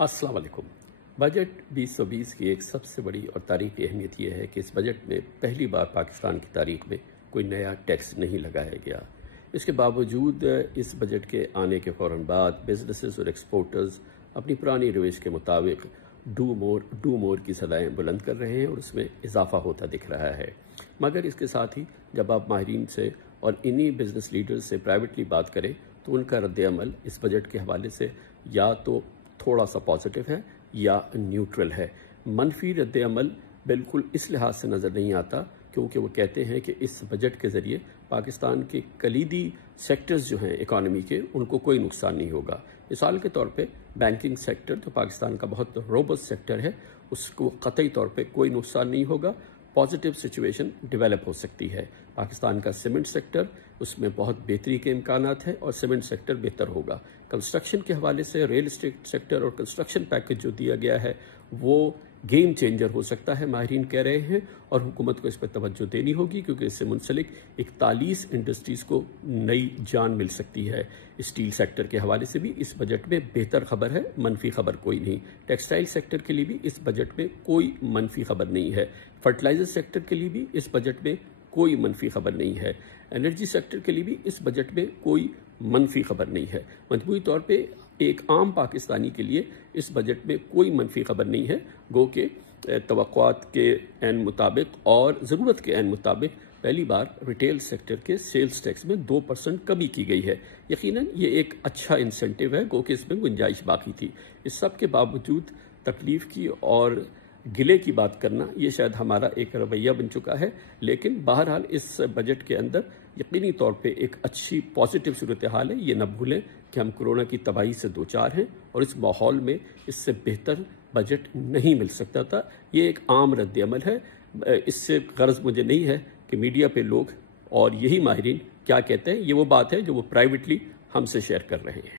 अस्सलाम वालेकुम। बजट 2020 की एक सबसे बड़ी और तारीखी अहमियत यह है कि इस बजट में पहली बार पाकिस्तान की तारीख में कोई नया टैक्स नहीं लगाया गया। इसके बावजूद इस बजट के आने के फ़ौरन बाद बिजनेसेस और एक्सपोर्टर्स अपनी पुरानी रवेश के मुताबिक डू मोर की सदाएं बुलंद कर रहे हैं और उसमें इजाफा होता दिख रहा है। मगर इसके साथ ही जब आप माहिरीन से और इन्हीं बिजनेस लीडर्स से प्राइवेटली बात करें तो उनका रद्द-ए-अमल इस बजट के हवाले से या तो थोड़ा सा पॉजिटिव है या न्यूट्रल है। मनफी रद्द-ए-अमल बिल्कुल इस लिहाज से नज़र नहीं आता क्योंकि वो कहते हैं कि इस बजट के ज़रिए पाकिस्तान के कलीदी सेक्टर्स जो हैं इकॉनमी के, उनको कोई नुकसान नहीं होगा। मिसाल के तौर पे बैंकिंग सेक्टर जो पाकिस्तान का बहुत रोबस्ट सेक्टर है, उसको कतई तौर पे कोई नुकसान नहीं होगा। पॉजिटिव सिचुएशन डेवलप हो सकती है। पाकिस्तान का सीमेंट सेक्टर, उसमें बहुत बेहतरी के इम्कानात हैं और सीमेंट सेक्टर बेहतर होगा। कंस्ट्रक्शन के हवाले से रियल इस्टेट सेक्टर और कंस्ट्रक्शन पैकेज जो दिया गया है वो गेम चेंजर हो सकता है, माहिरीन कह रहे हैं, और हुकूमत को इस पर तवज्जो देनी होगी क्योंकि इससे मुंसलिक 41 इंडस्ट्रीज़ को नई जान मिल सकती है। स्टील सेक्टर के हवाले से भी इस बजट में बेहतर खबर है, मनफी खबर कोई नहीं। टेक्सटाइल सेक्टर के लिए भी इस बजट में कोई मनफी खबर नहीं है। फर्टिलाइजर सेक्टर के लिए भी इस बजट में कोई मनफी खबर नहीं है। एनर्जी सेक्टर के लिए भी इस बजट में कोई मनफी खबर नहीं है। मजमूई तौर पे एक आम पाकिस्तानी के लिए इस बजट में कोई मनफी खबर नहीं है, गो के तवक्कुआत के ऐन मुताबिक और ज़रूरत के ऐन मुताबिक पहली बार रिटेल सेक्टर के सेल्स टैक्स में 2% कमी की गई है। यकीनन ये एक अच्छा इंसेंटिव है, गो के इसमें गुंजाइश बाकी थी। इस सब के बावजूद तकलीफ की और गिले की बात करना ये शायद हमारा एक रवैया बन चुका है, लेकिन बहरहाल इस बजट के अंदर यकीनी तौर पे एक अच्छी पॉजिटिव सूरत हाल है। ये न भूलें कि हम कोरोना की तबाही से दो चार हैं और इस माहौल में इससे बेहतर बजट नहीं मिल सकता था। ये एक आम रद्द-ए-अमल है। इससे गर्ज मुझे नहीं है कि मीडिया पे लोग और यही माहिरीन क्या कहते हैं, ये वो बात है जो वो प्राइवेटली हमसे शेयर कर रहे हैं।